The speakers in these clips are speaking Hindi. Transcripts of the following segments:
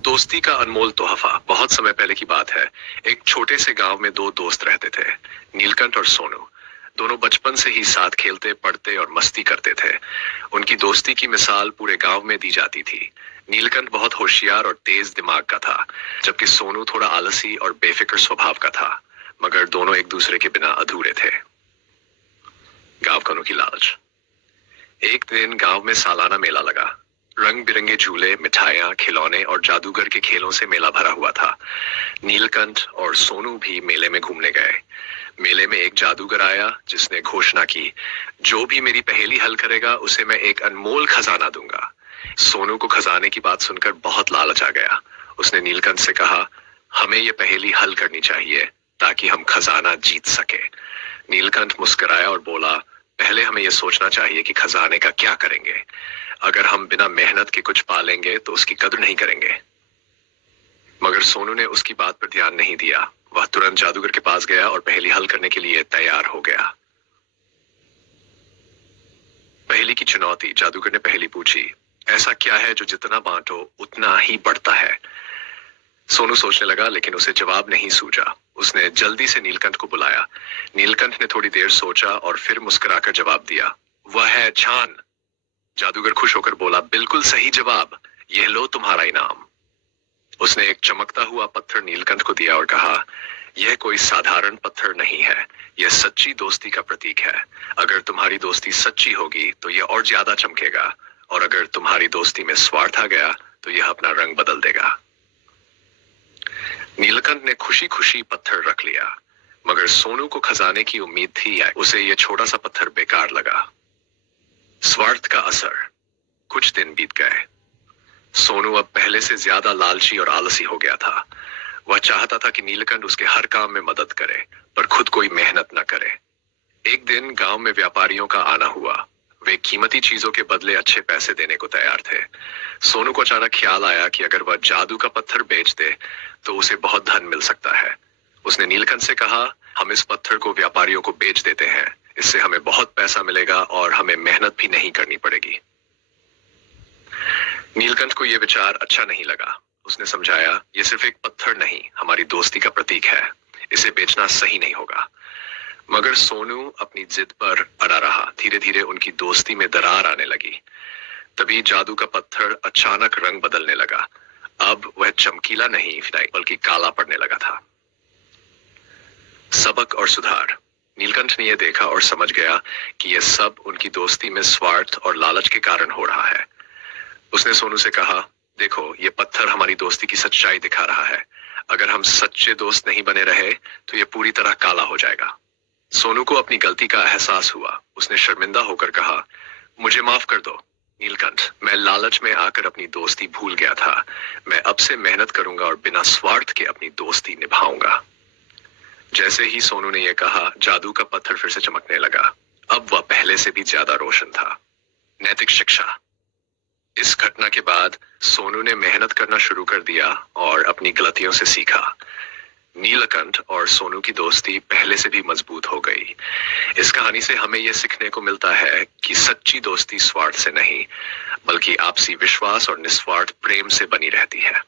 दोस्ती का अनमोल तोहफा। बहुत समय पहले की बात है। एक छोटे से गांव में दो दोस्त रहते थे, नीलकंठ और सोनू। दोनों बचपन से ही साथ खेलते, पढ़ते और मस्ती करते थे। उनकी दोस्ती की मिसाल पूरे गांव में दी जाती थी। नीलकंठ बहुत होशियार और तेज दिमाग का था, जबकि सोनू थोड़ा आलसी और बेफिक्र स्वभाव का था। मगर दोनों एक दूसरे के बिना अधूरे थे। गांव वालों की लालच। एक दिन गांव में सालाना मेला लगा। रंग बिरंगे झूले, मिठाइयाँ, खिलौने और जादूगर के खेलों से मेला भरा हुआ था। नीलकंठ और सोनू भी मेले में घूमने गए। मेले में एक जादूगर आया जिसने घोषणा की, जो भी मेरी पहेली हल करेगा उसे मैं एक अनमोल खजाना दूंगा। सोनू को खजाने की बात सुनकर बहुत लालच आ गया। उसने नीलकंठ से कहा, हमें ये पहेली हल करनी चाहिए ताकि हम खजाना जीत सके। नीलकंठ मुस्कुराया और बोला, पहले हमें यह सोचना चाहिए कि खजाने का क्या करेंगे। अगर हम बिना मेहनत के कुछ पालेंगे तो उसकी कद्र नहीं करेंगे। मगर सोनू ने उसकी बात पर ध्यान नहीं दिया। वह तुरंत जादूगर के पास गया और पहेली हल करने के लिए तैयार हो गया। पहेली की चुनौती। जादूगर ने पहेली पूछी, ऐसा क्या है जो जितना बांटो उतना ही बढ़ता है। सोनू सोचने लगा, लेकिन उसे जवाब नहीं सूझा। उसने जल्दी से नीलकंठ को बुलाया। नीलकंठ ने थोड़ी देर सोचा और फिर मुस्कुराकर जवाब दिया, वह है छान। जादूगर खुश होकर बोला, बिल्कुल सही जवाब, यह लो तुम्हारा इनाम। उसने एक चमकता हुआ पत्थर नीलकंठ को दिया और कहा, यह कोई साधारण पत्थर नहीं है, यह सच्ची दोस्ती का प्रतीक है। अगर तुम्हारी दोस्ती सच्ची होगी तो यह और ज्यादा चमकेगा, और अगर तुम्हारी दोस्ती में स्वार्थ आ गया तो यह अपना रंग बदल देगा। नीलकंठ ने खुशी खुशी पत्थर रख लिया, मगर सोनू को खजाने की उम्मीद थी। उसे यह छोटा सा पत्थर बेकार लगा। स्वार्थ का असर। कुछ दिन बीत गए। सोनू अब पहले से ज्यादा लालची और आलसी हो गया था। वह चाहता था कि नीलकंठ उसके हर काम में मदद करे, पर खुद कोई मेहनत न करे। एक दिन गांव में व्यापारियों का आना हुआ। वे कीमती चीजों के बदले अच्छे पैसे देने को तैयार थे। सोनू को अचानक ख्याल आया कि अगर वह जादू का पत्थर बेच दे तो उसे बहुत धन मिल सकता है। उसने नीलकंठ से कहा, हम इस पत्थर को व्यापारियों को बेच देते हैं, इससे हमें बहुत पैसा मिलेगा और हमें मेहनत भी नहीं करनी पड़ेगी। नीलकंठ को यह विचार अच्छा नहीं लगा। उसने समझाया, यह सिर्फ एक पत्थर नहीं, हमारी दोस्ती का प्रतीक है, इसे बेचना सही नहीं होगा। मगर सोनू अपनी जिद पर अड़ा रहा। धीरे धीरे उनकी दोस्ती में दरार आने लगी। तभी जादू का पत्थर अचानक रंग बदलने लगा। अब वह चमकीला नहीं बल्कि काला पड़ने लगा था। सबक और सुधार। नीलकंठ ने यह देखा और समझ गया कि यह सब उनकी दोस्ती में स्वार्थ और लालच के कारण हो रहा है। उसने सोनू से कहा, देखो, ये पत्थर हमारी दोस्ती की सच्चाई दिखा रहा है। अगर हम सच्चे दोस्त नहीं बने रहे तो ये पूरी तरह काला हो जाएगा। सोनू को अपनी गलती का एहसास हुआ। उसने शर्मिंदा होकर कहा, मुझे माफ कर दो नीलकंठ, मैं लालच में आकर अपनी दोस्ती भूल गया था। मैं अब से मेहनत करूंगा और बिना स्वार्थ के अपनी दोस्ती निभाऊंगा। जैसे ही सोनू ने यह कहा, जादू का पत्थर फिर से चमकने लगा। अब वह पहले से भी ज्यादा रोशन था। नैतिक शिक्षा। इस घटना के बाद सोनू ने मेहनत करना शुरू कर दिया और अपनी गलतियों से सीखा। नीलकंठ और सोनू की दोस्ती पहले से भी मजबूत हो गई। इस कहानी से हमें यह सीखने को मिलता है कि सच्ची दोस्ती स्वार्थ से नहीं, बल्कि आपसी विश्वास और निस्वार्थ प्रेम से बनी रहती है।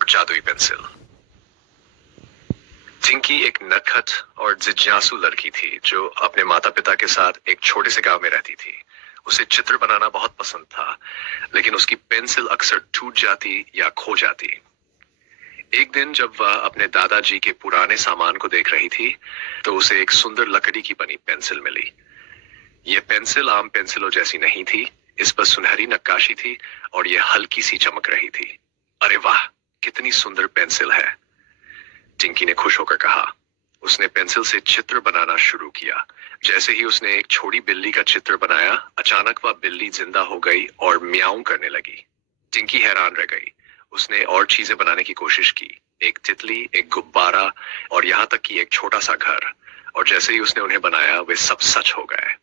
जादुई पेंसिल। टिंकी एक नटखट और जिज्ञासु लड़की थी जो अपने माता पिता के साथ एक छोटे से गांव में रहती थी। उसे चित्र बनाना बहुत पसंद था, लेकिन उसकी पेंसिल अक्सर टूट जाती या खो जाती। एक दिन जब वह अपने दादाजी के पुराने सामान को देख रही थी, तो उसे एक सुंदर लकड़ी की बनी पेंसिल मिली। यह पेंसिल आम पेंसिलों जैसी नहीं थी। इस पर सुनहरी नक्काशी थी और यह हल्की सी चमक रही थी। अरे वाह, कितनी सुंदर पेंसिल है, टिंकी ने खुश होकर कहा। उसने पेंसिल से चित्र बनाना शुरू किया। जैसे ही उसने एक छोटी बिल्ली का चित्र बनाया, अचानक वह बिल्ली जिंदा हो गई और म्याऊं करने लगी। टिंकी हैरान रह गई। उसने और चीजें बनाने की कोशिश की, एक तितली, एक गुब्बारा और यहाँ तक कि एक छोटा सा घर। और जैसे ही उसने उन्हें बनाया, वे सब सच हो गए।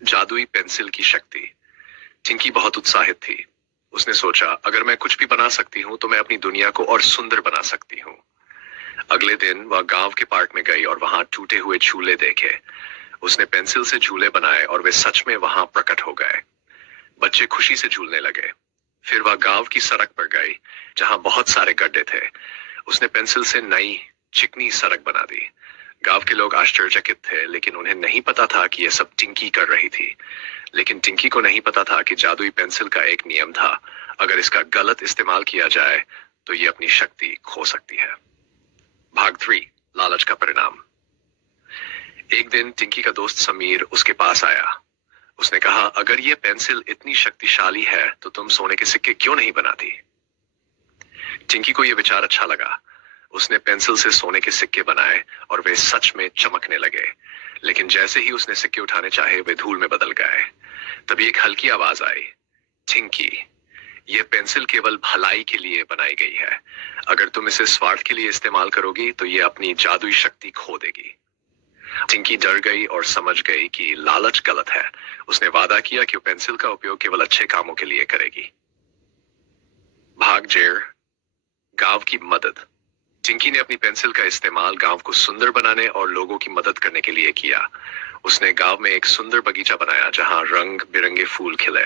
जादुई पेंसिल की शक्ति। टिंकी बहुत उत्साहित थी। उसने सोचा, अगर मैं कुछ भी बना सकती हूँ तो मैं अपनी दुनिया को और सुंदर बना सकती हूँ। अगले दिन वह गांव के पार्क में गई और वहां टूटे हुए झूले देखे। उसने पेंसिल से झूले बनाए और वे सच में वहां प्रकट हो गए। बच्चे खुशी से झूलने लगे। फिर वह गांव की सड़क पर गई जहां बहुत सारे गड्ढे थे। उसने पेंसिल से नई चिकनी सड़क बना दी। गांव के लोग आश्चर्यचकित थे, लेकिन उन्हें नहीं पता था कि यह सब टिंकी कर रही थी। लेकिन टिंकी को नहीं पता था कि जादुई पेंसिल का एक नियम था, अगर इसका गलत इस्तेमाल किया जाए तो ये अपनी शक्ति खो सकती है। भाग 3, लालच का परिणाम। एक दिन टिंकी का दोस्त समीर उसके पास आया। उसने कहा, अगर ये पेंसिल इतनी शक्तिशाली है तो तुम सोने के सिक्के क्यों नहीं बनाती? टिंकी को यह विचार अच्छा लगा। उसने पेंसिल से सोने के सिक्के बनाए और वे सच में चमकने लगे। लेकिन जैसे ही उसने सिक्के उठाने चाहे, वे धूल में बदल गए। तभी एक हल्की आवाज आई, टिंकी, यह पेंसिल केवल भलाई के लिए बनाई गई है। अगर तुम इसे स्वार्थ के लिए इस्तेमाल करोगी तो यह अपनी जादुई शक्ति खो देगी। टिंकी डर गई और समझ गई कि लालच गलत है। उसने वादा किया कि वो पेंसिल का उपयोग केवल अच्छे कामों के लिए करेगी। भाग 4, गांव की मदद। टिंकी ने अपनी पेंसिल का इस्तेमाल गांव को सुंदर बनाने और लोगों की मदद करने के लिए किया। उसने गांव में एक सुंदर बगीचा बनाया जहां रंग बिरंगे फूल खिले।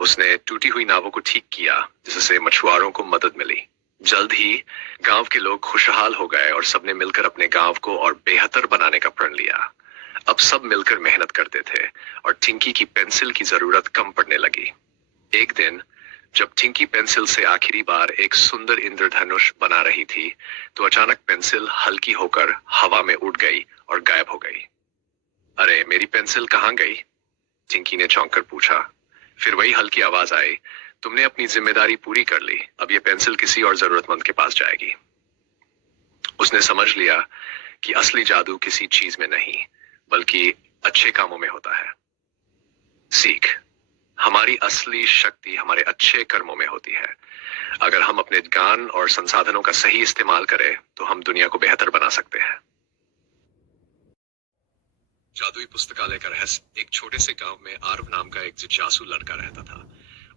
उसने टूटी हुई नावों को ठीक किया, जिससे मछुआरों को मदद मिली। जल्द ही गांव के लोग खुशहाल हो गए और सबने मिलकर अपने गांव को और बेहतर बनाने का प्रण लिया। अब सब मिलकर मेहनत करते थे और टिंकी की पेंसिल की जरूरत कम पड़ने लगी। एक दिन जब टिंकी पेंसिल से आखिरी बार एक सुंदर इंद्रधनुष बना रही थी, तो अचानक पेंसिल हल्की होकर हवा में उड़ गई और गायब हो गई। अरे, मेरी पेंसिल कहाँ गई? टिंकी ने चौंक कर पूछा। फिर वही हल्की आवाज आई, तुमने अपनी जिम्मेदारी पूरी कर ली, अब ये पेंसिल किसी और जरूरतमंद के पास जाएगी। उसने समझ लिया कि असली जादू किसी चीज में नहीं, बल्कि अच्छे कामों में होता है। सीख, हमारी असली शक्ति हमारे अच्छे कर्मों में होती है। अगर हम अपने ज्ञान और संसाधनों का सही इस्तेमाल करें तो हम दुनिया को बेहतर बना सकते हैं। जादुई पुस्तकालय का रहस्य। एक छोटे से गांव में आरव नाम का एक जिज्ञासु लड़का रहता था।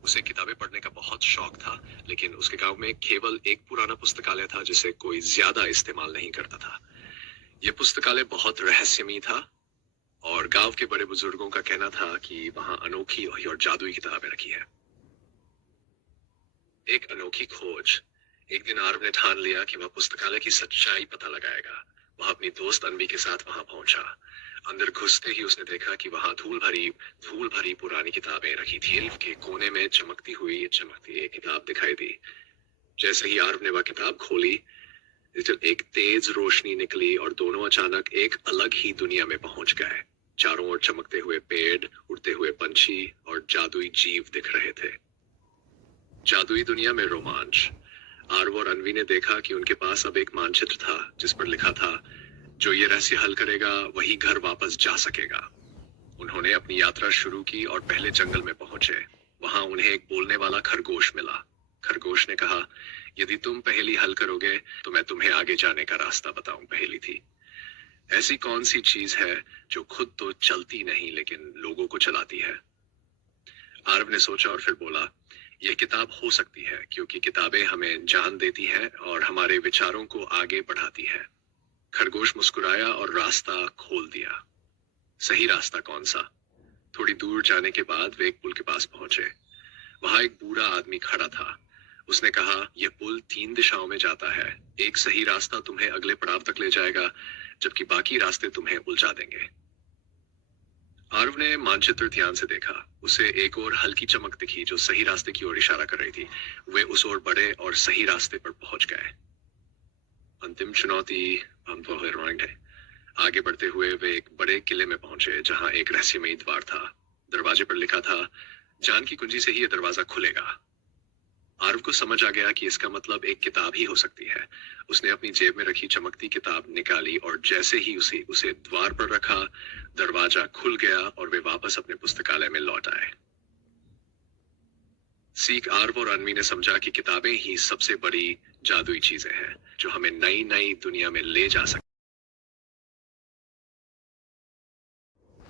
उसे किताबें पढ़ने का बहुत शौक था, लेकिन उसके गांव में केवल एक पुराना पुस्तकालय था जिसे कोई ज्यादा इस्तेमाल नहीं करता था। यह पुस्तकालय बहुत रहस्यमयी था और गांव के बड़े बुजुर्गों का कहना था कि वहां अनोखी और जादुई किताबें रखी है। एक अनोखी खोज। एक दिन आरव ने ठान लिया कि वह पुस्तकालय की सच्चाई पता लगाएगा। वह अपनी दोस्त अनवी के साथ वहां पहुंचा। अंदर घुसते ही उसने देखा कि वहां धूल भरी पुरानी किताबें रखी थी। शेल्फ के कोने में चमकती एक किताब दिखाई दी। जैसे ही आरव ने वह किताब खोली, एक तेज रोशनी निकली और दोनों अचानक एक अलग ही दुनिया में पहुंच गए। चारों ओर चमकते हुए पेड़, उड़ते हुए पंछी और जादुई जीव दिख रहे थे। जादुई दुनिया में रोमांच। आरव और अनवी ने देखा कि उनके पास अब एक मानचित्र था जिस पर लिखा था, जो ये रहस्य हल करेगा वही घर वापस जा सकेगा। उन्होंने अपनी यात्रा शुरू की और पहले जंगल में पहुंचे। वहां उन्हें एक बोलने वाला खरगोश मिला। खरगोश ने कहा, यदि तुम पहेली हल करोगे तो मैं तुम्हें आगे जाने का रास्ता बताऊं। पहेली थी, ऐसी कौन सी चीज है जो खुद तो चलती नहीं लेकिन लोगों को चलाती है? आरव ने सोचा और फिर बोला, यह किताब हो सकती है, क्योंकि किताबें हमें जान देती हैं और हमारे विचारों को आगे बढ़ाती है। खरगोश मुस्कुराया और रास्ता खोल दिया। सही रास्ता कौन सा? थोड़ी दूर जाने के बाद वे एक पुल के पास पहुंचे। वहां एक बूढ़ा आदमी खड़ा था। उसने कहा, यह पुल 3 दिशाओं में जाता है। एक सही रास्ता तुम्हें अगले पड़ाव तक ले जाएगा, जबकि बाकी रास्ते तुम्हें उलझा देंगे। आरव ने मानचित्र ध्यान से देखा। उसे एक और हल्की चमक दिखी जो सही रास्ते की ओर इशारा कर रही थी। वे उस ओर बढ़े और सही रास्ते पर पहुंच गए। अंतिम चुनौती, हम तो है। आगे बढ़ते हुए वे एक बड़े किले में पहुंचे जहां एक रहस्यमयी द्वार था। दरवाजे पर लिखा था, जान की कुंजी से ही यह दरवाजा खुलेगा। आरव को समझ आ गया कि इसका मतलब एक किताब ही हो सकती है। उसने अपनी जेब में रखी चमकती किताब निकाली और जैसे ही उसे द्वार पर रखा, दरवाजा खुल गया और वे वापस अपने पुस्तकालय में लौट आए। सीख, आरव और अनवी ने समझा कि किताबें ही सबसे बड़ी जादुई चीजें हैं जो हमें नई नई दुनिया में ले जा सकती।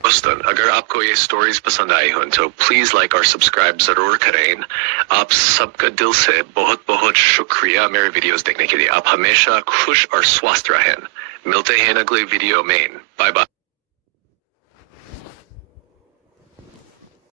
दोस्तों, अगर आपको ये स्टोरीज पसंद आई हो तो प्लीज लाइक और सब्सक्राइब जरूर करें। आप सबका दिल से बहुत बहुत शुक्रिया मेरे वीडियोस देखने के लिए। आप हमेशा खुश और स्वस्थ रहें। मिलते हैं अगले वीडियो में। Bye bye.